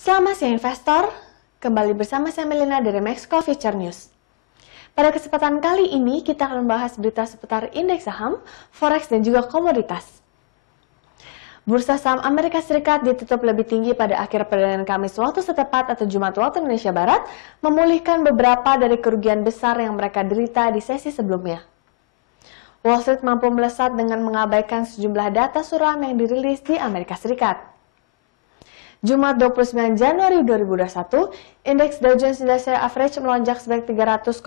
Selamat siang investor, kembali bersama saya Melina dari Maxco Future News. Pada kesempatan kali ini kita akan membahas berita seputar indeks saham, forex dan juga komoditas. Bursa saham Amerika Serikat ditutup lebih tinggi pada akhir perdagangan Kamis waktu setempat atau Jumat waktu Indonesia Barat, memulihkan beberapa dari kerugian besar yang mereka derita di sesi sebelumnya. Wall Street mampu melesat dengan mengabaikan sejumlah data suram yang dirilis di Amerika Serikat. Jumat 29 Januari 2021, indeks Dow Jones Industrial Average melonjak sebanyak 300,19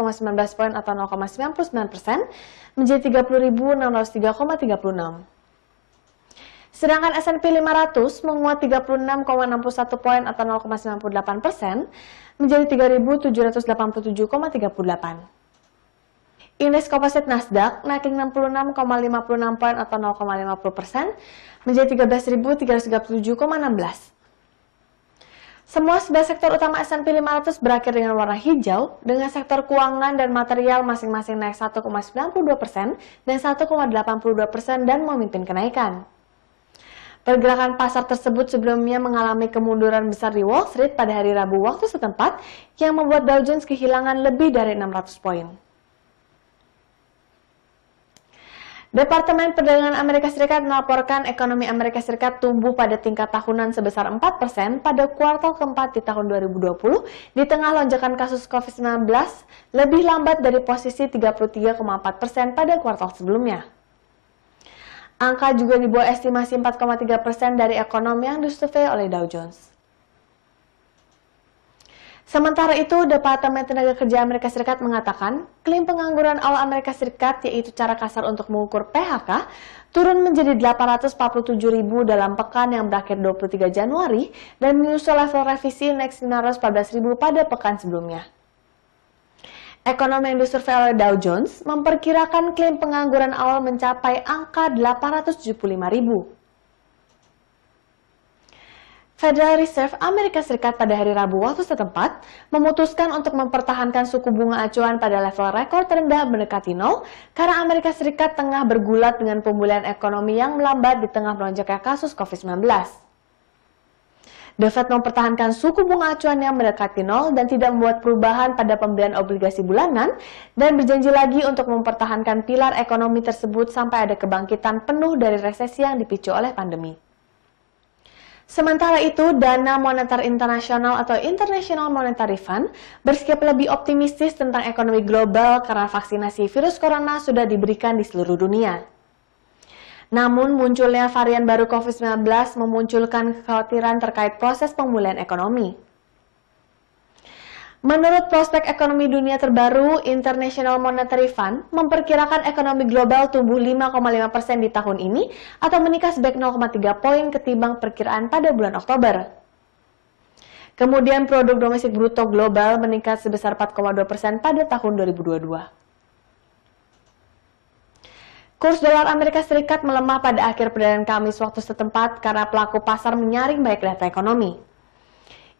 poin atau 0,99% menjadi 30.603,36. Sedangkan S&P 500 menguat 36,61 poin atau 0,98% menjadi 3.787,38. Indeks komposit Nasdaq naik 66,56 poin atau 0,50% menjadi 13.337,16. Semua 11 sektor utama S&P 500 berakhir dengan warna hijau, dengan sektor keuangan dan material masing-masing naik 1,92% dan 1,82% dan memimpin kenaikan. Pergerakan pasar tersebut sebelumnya mengalami kemunduran besar di Wall Street pada hari Rabu waktu setempat yang membuat Dow Jones kehilangan lebih dari 600 poin. Departemen Perdagangan Amerika Serikat melaporkan ekonomi Amerika Serikat tumbuh pada tingkat tahunan sebesar 4% pada kuartal keempat di tahun 2020 di tengah lonjakan kasus COVID-19 lebih lambat dari posisi 33,4% pada kuartal sebelumnya. Angka juga di bawah estimasi 4,3% dari ekonomi yang disurvei oleh Dow Jones. Sementara itu, Departemen Tenaga Kerja Amerika Serikat mengatakan, klaim pengangguran awal Amerika Serikat, yaitu cara kasar untuk mengukur PHK, turun menjadi 847.000 dalam pekan yang berakhir 23 Januari dan menyusul level revisi indeks 914.000 pada pekan sebelumnya. Ekonomi yang disurvei oleh Dow Jones memperkirakan klaim pengangguran awal mencapai angka 875.000. Federal Reserve Amerika Serikat pada hari Rabu waktu setempat memutuskan untuk mempertahankan suku bunga acuan pada level rekor terendah mendekati 0 karena Amerika Serikat tengah bergulat dengan pemulihan ekonomi yang melambat di tengah melonjaknya kasus COVID-19. The Fed mempertahankan suku bunga acuan yang mendekati 0 dan tidak membuat perubahan pada pembelian obligasi bulanan dan berjanji lagi untuk mempertahankan pilar ekonomi tersebut sampai ada kebangkitan penuh dari resesi yang dipicu oleh pandemi. Sementara itu, Dana Moneter Internasional atau International Monetary Fund bersikap lebih optimistis tentang ekonomi global karena vaksinasi virus corona sudah diberikan di seluruh dunia. Namun, munculnya varian baru COVID-19 memunculkan kekhawatiran terkait proses pemulihan ekonomi. Menurut prospek ekonomi dunia terbaru, International Monetary Fund memperkirakan ekonomi global tumbuh 5,5% di tahun ini atau meningkat sebanyak 0,3 poin ketimbang perkiraan pada bulan Oktober. Kemudian produk domestik bruto global meningkat sebesar 4,2% pada tahun 2022. Kurs dolar Amerika Serikat melemah pada akhir perdagangan Kamis waktu setempat karena pelaku pasar menyaring baik data ekonomi.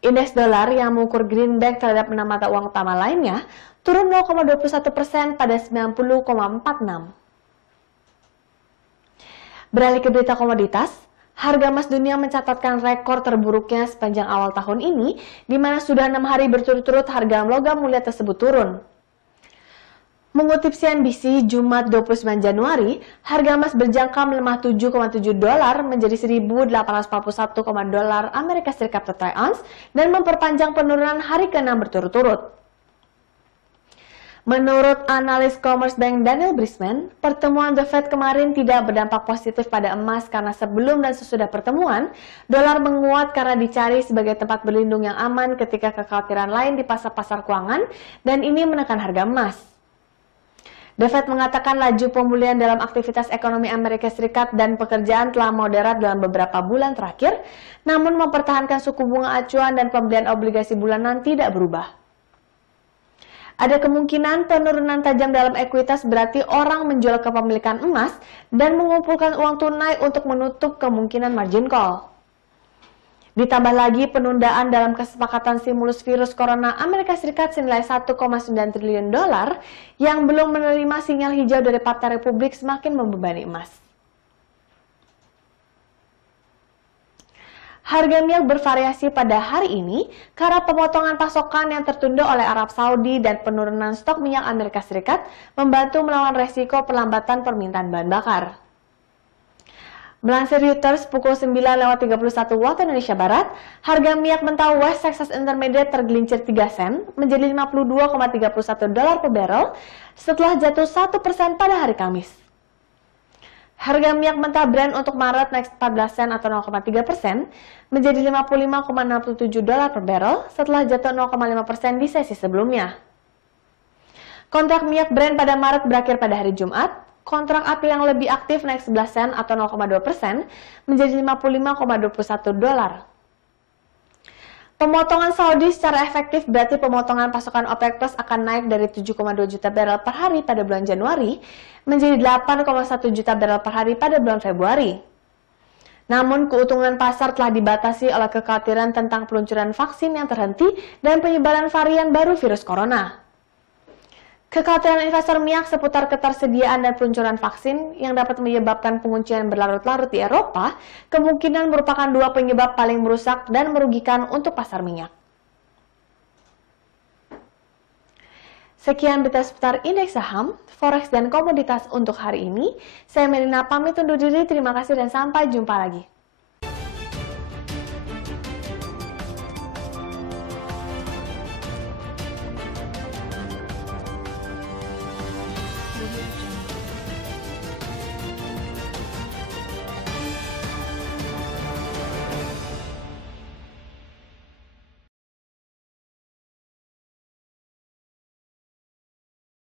Indeks dolar yang mengukur greenback terhadap 6 mata uang utama lainnya turun 0,21% pada 90,46. Beralih ke berita komoditas, harga emas dunia mencatatkan rekor terburuknya sepanjang awal tahun ini, di mana sudah 6 hari berturut-turut harga logam mulia tersebut turun. Mengutip CNBC, Jumat 29 Januari, harga emas berjangka melemah 7,7 dolar menjadi 1.841 dolar Amerika Serikat per troy ounce dan memperpanjang penurunan hari ke-6 berturut-turut. Menurut analis Commerce Bank Daniel Brisman, pertemuan The Fed kemarin tidak berdampak positif pada emas karena sebelum dan sesudah pertemuan, dolar menguat karena dicari sebagai tempat berlindung yang aman ketika kekhawatiran lain di pasar-pasar keuangan dan ini menekan harga emas. The Fed mengatakan laju pemulihan dalam aktivitas ekonomi Amerika Serikat dan pekerjaan telah moderat dalam beberapa bulan terakhir, namun mempertahankan suku bunga acuan dan pembelian obligasi bulanan tidak berubah. Ada kemungkinan penurunan tajam dalam ekuitas berarti orang menjual kepemilikan emas dan mengumpulkan uang tunai untuk menutup kemungkinan margin call. Ditambah lagi penundaan dalam kesepakatan stimulus virus corona Amerika Serikat senilai 1,9 triliun dolar yang belum menerima sinyal hijau dari Partai Republik semakin membebani emas. Harga minyak bervariasi pada hari ini karena pemotongan pasokan yang tertunda oleh Arab Saudi dan penurunan stok minyak Amerika Serikat membantu melawan resiko perlambatan permintaan bahan bakar. Melansir Reuters pukul 9.31 waktu Indonesia Barat, harga minyak mentah West Texas Intermediate tergelincir 3 sen menjadi $52,31 per barrel setelah jatuh 1% pada hari Kamis. Harga minyak mentah Brent untuk Maret naik 14 sen atau 0,3% menjadi $55,67 per barrel setelah jatuh 0,5% di sesi sebelumnya. Kontrak minyak Brent pada Maret berakhir pada hari Jumat. Kontrak API yang lebih aktif naik 11 sen atau 0,2% menjadi $55,21. Pemotongan Saudi secara efektif berarti pemotongan pasokan OPEC Plus akan naik dari 7,2 juta barrel per hari pada bulan Januari menjadi 8,1 juta barrel per hari pada bulan Februari. Namun, keuntungan pasar telah dibatasi oleh kekhawatiran tentang peluncuran vaksin yang terhenti dan penyebaran varian baru virus corona. Kekhawatiran investor minyak seputar ketersediaan dan peluncuran vaksin yang dapat menyebabkan penguncian berlarut-larut di Eropa kemungkinan merupakan dua penyebab paling merusak dan merugikan untuk pasar minyak. Sekian berita seputar indeks saham, forex, dan komoditas untuk hari ini. Saya Melina pamit undur diri, terima kasih dan sampai jumpa lagi. Audio Jungle.